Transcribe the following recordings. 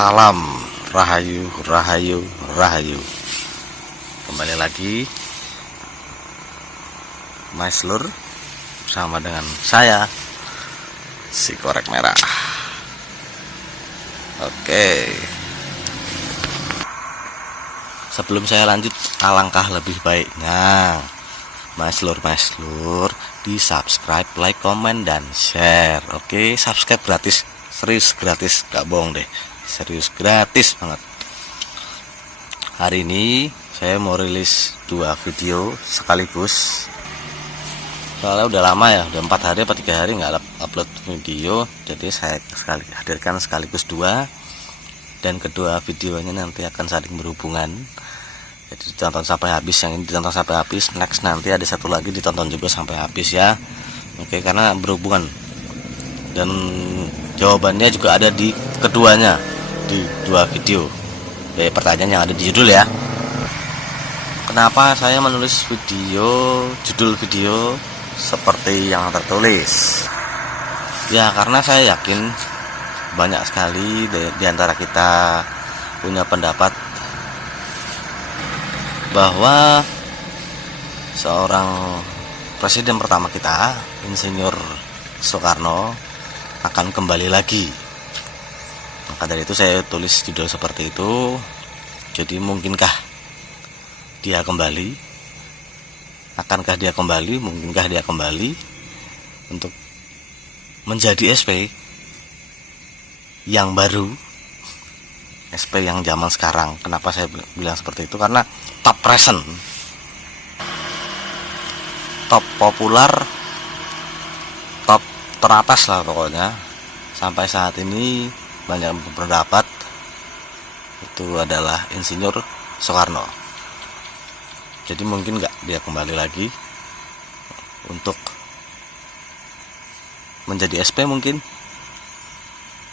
Salam Rahayu, Rahayu, Rahayu. Kembali lagi Maeslur bersama dengan saya, si korek merah. Oke, sebelum saya lanjut, alangkah lebih baiknya Maeslur di subscribe, like, komen, dan share. Oke, subscribe gratis, serius gratis, gak bohong deh, serius gratis banget. Hari ini saya mau rilis 2 video sekaligus, soalnya udah lama ya, udah 4 hari atau 3 hari nggak upload video, jadi saya hadirkan sekaligus 2, dan kedua videonya nanti akan saling berhubungan. Jadi ditonton sampai habis, yang ini ditonton sampai habis, next nanti ada satu lagi ditonton juga sampai habis ya. Oke, karena berhubungan dan jawabannya juga ada di keduanya, di 2 video. Jadi pertanyaan yang ada di judul ya. Kenapa saya menulis judul video seperti yang tertulis? Ya karena saya yakin banyak sekali di antara kita punya pendapat bahwa seorang presiden pertama kita, Insinyur Soekarno, akan kembali lagi. Maka dari itu saya tulis judul seperti itu. Jadi mungkinkah dia kembali? Akankah dia kembali? Mungkinkah dia kembali untuk menjadi SP yang baru, SP yang zaman sekarang? Kenapa saya bilang seperti itu? Karena top present, top populer, top teratas lah pokoknya. Sampai saat ini banyak berpendapat itu adalah Insinyur Soekarno. Jadi mungkin nggak dia kembali lagi untuk menjadi SP mungkin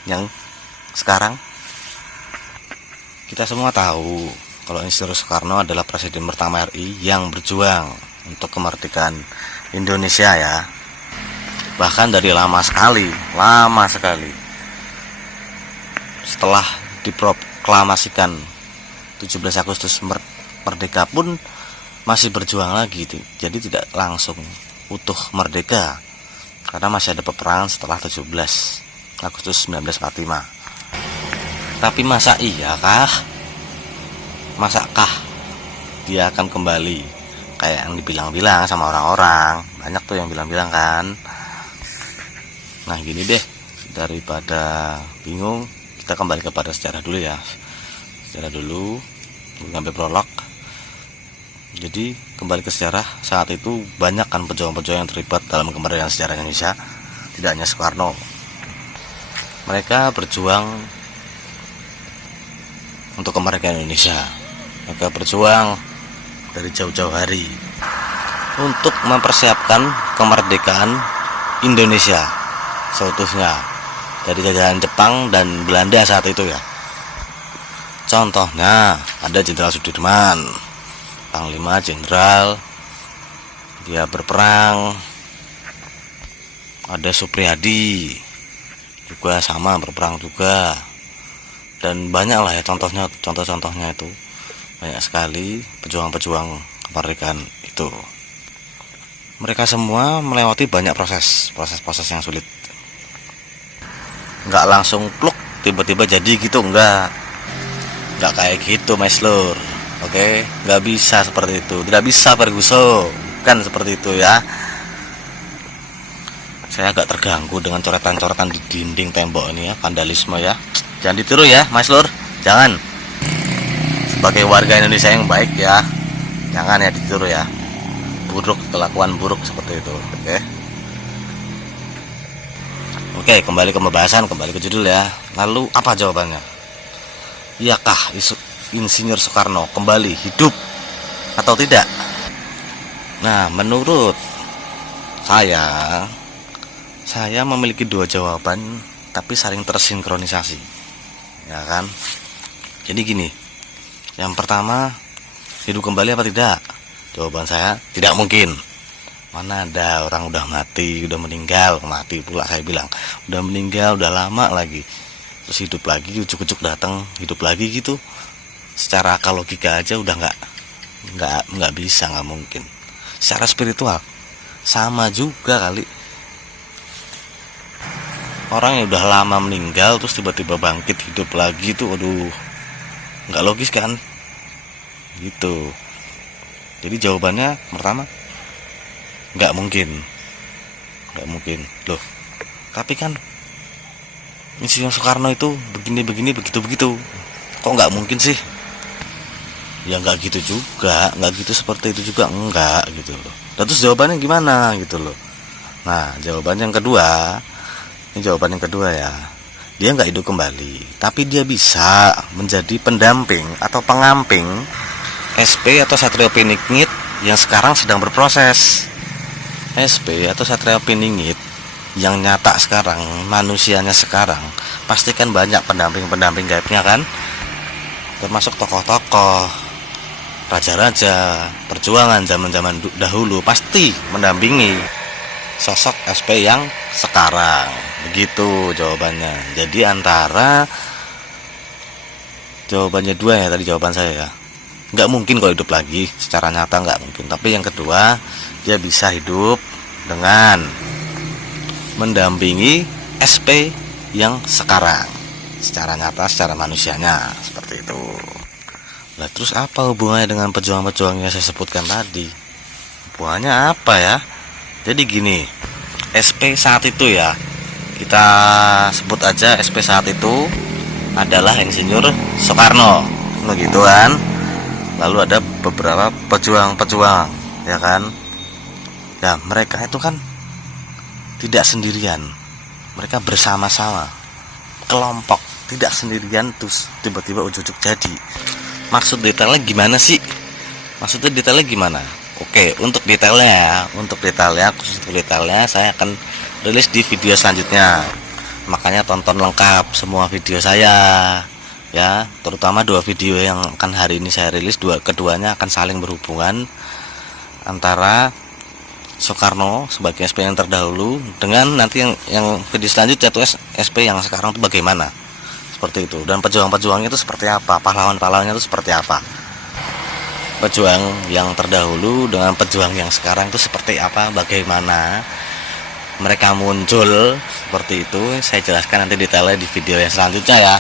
yang sekarang. Kita semua tahu kalau Insinyur Soekarno adalah presiden pertama RI yang berjuang untuk kemerdekaan Indonesia ya. Bahkan dari lama sekali. Setelah diproklamasikan 17 Agustus merdeka pun masih berjuang lagi. Jadi tidak langsung utuh merdeka, karena masih ada peperangan setelah 17 Agustus 1945. Tapi masakah dia akan kembali kayak yang dibilang-bilang sama orang-orang? Banyak tuh yang bilang-bilang kan. Nah gini deh, daripada bingung, kita kembali kepada sejarah dulu ya. Sejarah dulu sampai prolog. Jadi kembali ke sejarah, saat itu banyak kan pejuang-pejuang yang terlibat dalam kemerdekaan sejarah Indonesia. Tidak hanya Soekarno, mereka berjuang untuk kemerdekaan Indonesia. Mereka berjuang dari jauh-jauh hari untuk mempersiapkan kemerdekaan Indonesia seutuhnya dari jajahan Jepang dan Belanda saat itu ya. Contohnya ada Jenderal Sudirman, Panglima Jenderal, dia berperang. Ada Supriyadi juga sama, berperang juga. Dan banyak lah ya contoh-contohnya itu, banyak sekali pejuang-pejuang kemerdekaan itu. Mereka semua melewati banyak proses yang sulit. Nggak langsung pluk tiba-tiba jadi gitu, nggak kayak gitu Maeslur. Oke, nggak bisa seperti itu, tidak bisa Ferguson, kan seperti itu ya. Saya agak terganggu dengan coretan-coretan di dinding tembok ini ya, vandalisme ya. Jangan ditiru ya Maeslur, jangan. Sebagai warga Indonesia yang baik ya, jangan ya ditiru ya. Buruk, kelakuan buruk seperti itu. Oke, kembali ke pembahasan, kembali ke judul ya. Lalu apa jawabannya? Iyakah Insinyur Soekarno kembali hidup atau tidak? Nah, menurut saya memiliki 2 jawaban, tapi saling tersinkronisasi, ya kan? Jadi gini, yang pertama, hidup kembali apa tidak? Jawaban saya tidak mungkin. Mana ada orang udah mati, udah meninggal, mati pula saya bilang, udah meninggal, udah lama lagi. terus hidup lagi, ujuk-ujuk datang hidup lagi gitu. Secara akal logika aja udah nggak bisa, nggak mungkin. Secara spiritual sama juga kali. Orang yang udah lama meninggal terus tiba-tiba bangkit hidup lagi tuh, aduh, nggak logis kan gitu. Jadi jawabannya pertama nggak mungkin loh. Tapi kan Insinyur Soekarno itu begini begitu, kok nggak mungkin sih? Ya nggak gitu juga, nggak gitu seperti itu juga, enggak gitu loh. Dan terus jawabannya gimana gitu loh. Nah, jawaban yang kedua ya, dia nggak hidup kembali, tapi dia bisa menjadi pendamping atau pengamping SP atau Satrio Piningit yang sekarang sedang berproses. SP atau Satrio Piningit yang nyata sekarang, manusianya sekarang, pasti kan banyak pendamping gaibnya kan, termasuk tokoh-tokoh, raja-raja perjuangan zaman-zaman dahulu pasti mendampingi sosok SP yang sekarang. Begitu jawabannya. Jadi antara jawabannya dua ya tadi jawaban saya ya, nggak mungkin kalau hidup lagi, secara nyata nggak mungkin. Tapi yang kedua, dia bisa hidup dengan mendampingi SP yang sekarang, secara nyata, secara manusianya, seperti itu. Nah, terus apa hubungannya dengan pejuang-pejuang yang saya sebutkan tadi? Hubungannya apa ya? Jadi gini, SP saat itu ya, kita sebut aja SP saat itu adalah Insinyur Soekarno, begitu kan? Lalu ada beberapa pejuang-pejuang, ya kan? Nah, mereka itu kan tidak sendirian, mereka bersama-sama, kelompok, tidak sendirian terus tiba-tiba ujuk-ujuk jadi. Maksud detailnya gimana sih? Maksudnya detailnya gimana? Oke, untuk detailnya khusus untuk detailnya saya akan rilis di video selanjutnya. Makanya tonton lengkap semua video saya ya, terutama dua video yang akan hari ini saya rilis. Keduanya akan saling berhubungan, antara Soekarno sebagai SP yang terdahulu dengan nanti yang video selanjutnya itu SP yang sekarang itu bagaimana, seperti itu. Dan pejuang-pejuangnya itu seperti apa, pahlawan-pahlawannya itu seperti apa, pejuang yang terdahulu dengan pejuang yang sekarang itu seperti apa, bagaimana mereka muncul, seperti itu. Saya jelaskan nanti detailnya di video yang selanjutnya ya.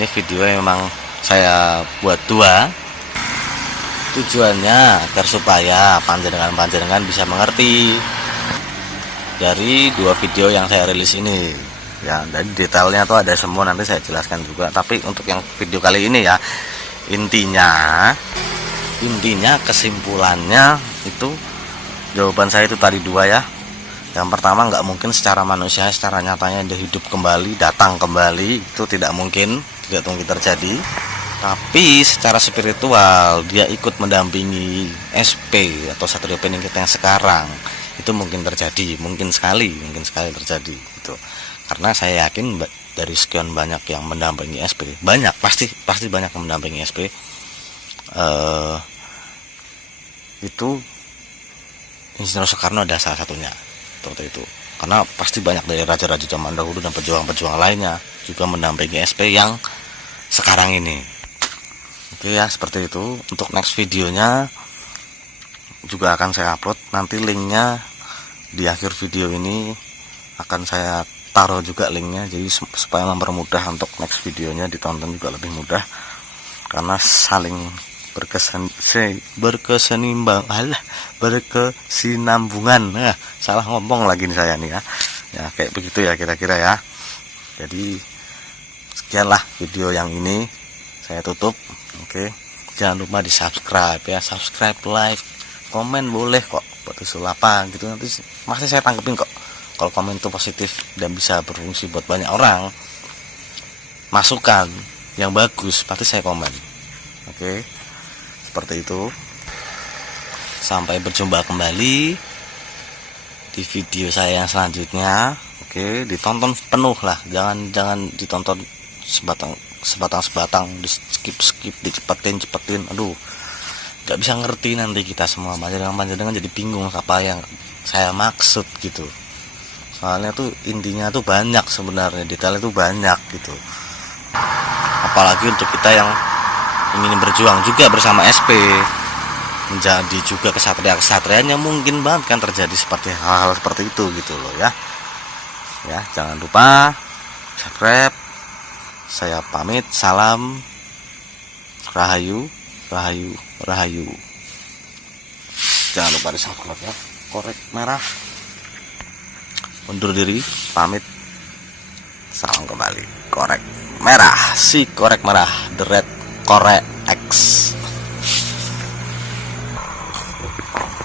Ini video yang memang saya buat dua, tujuannya agar supaya panjenengan bisa mengerti dari dua video yang saya rilis ini ya. Dan detailnya tuh ada semua, nanti saya jelaskan juga. Tapi untuk yang video kali ini ya, intinya kesimpulannya itu jawaban saya itu tadi dua ya. Yang pertama, nggak mungkin secara manusia, secara nyatanya dia hidup kembali, datang kembali, itu tidak mungkin terjadi. Tapi secara spiritual dia ikut mendampingi SP atau Satrio Piningit yang sekarang, itu mungkin terjadi, mungkin sekali terjadi gitu. Karena saya yakin dari sekian banyak yang mendampingi SP, banyak pasti banyak yang mendampingi SP, itu Insinyur Soekarno ada salah satunya, seperti itu. Karena pasti banyak dari raja-raja zaman dahulu dan pejuang-pejuang lainnya juga mendampingi SP yang sekarang ini. Oke ya, seperti itu. Untuk next videonya juga akan saya upload, nanti linknya di akhir video ini akan saya taruh juga linknya, jadi supaya mempermudah untuk next videonya ditonton juga lebih mudah, karena saling berkesinambungan. Salah ngomong lagi nih saya nih ya. Ya kayak begitu ya kira-kira ya. Jadi sekianlah video yang ini, saya tutup. Oke, jangan lupa di subscribe ya, subscribe, like, komen boleh kok, buat usul apa gitu, nanti masih saya tanggepin kok. Kalau komen itu positif dan bisa berfungsi buat banyak orang, masukan yang bagus pasti saya komen. Oke, seperti itu. Sampai berjumpa kembali di video saya yang selanjutnya. Oke, ditonton penuh lah, jangan ditonton sebatang, di skip, dicepetin. Aduh, nggak bisa ngerti nanti kita semua, panjenengan jadi bingung apa yang saya maksud gitu. soalnya tuh intinya tuh banyak sebenarnya, detailnya tuh banyak gitu. Apalagi untuk kita yang ingin berjuang juga bersama SP, menjadi juga kesatria-kesatriaan, yang mungkin banget kan terjadi seperti hal-hal seperti itu gitu loh ya. Ya, jangan lupa subscribe. Saya pamit, salam, rahayu, rahayu, rahayu. Jangan lupa di subscribe ya. Korek merah. Undur diri, pamit. Salam kembali. Korek merah, si korek merah, the red korek X.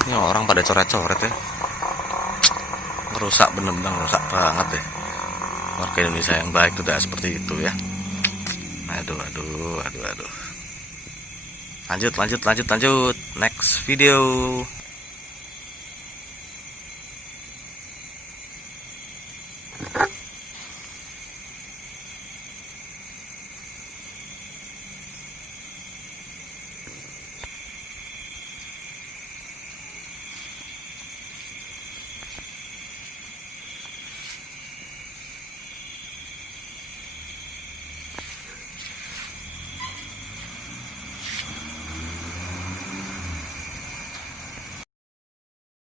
Ini orang pada coret-coret ya. Merusak, bener-bener merusak banget ya. Warga Indonesia yang baik tidak seperti itu ya. Aduh. Lanjut. Next video.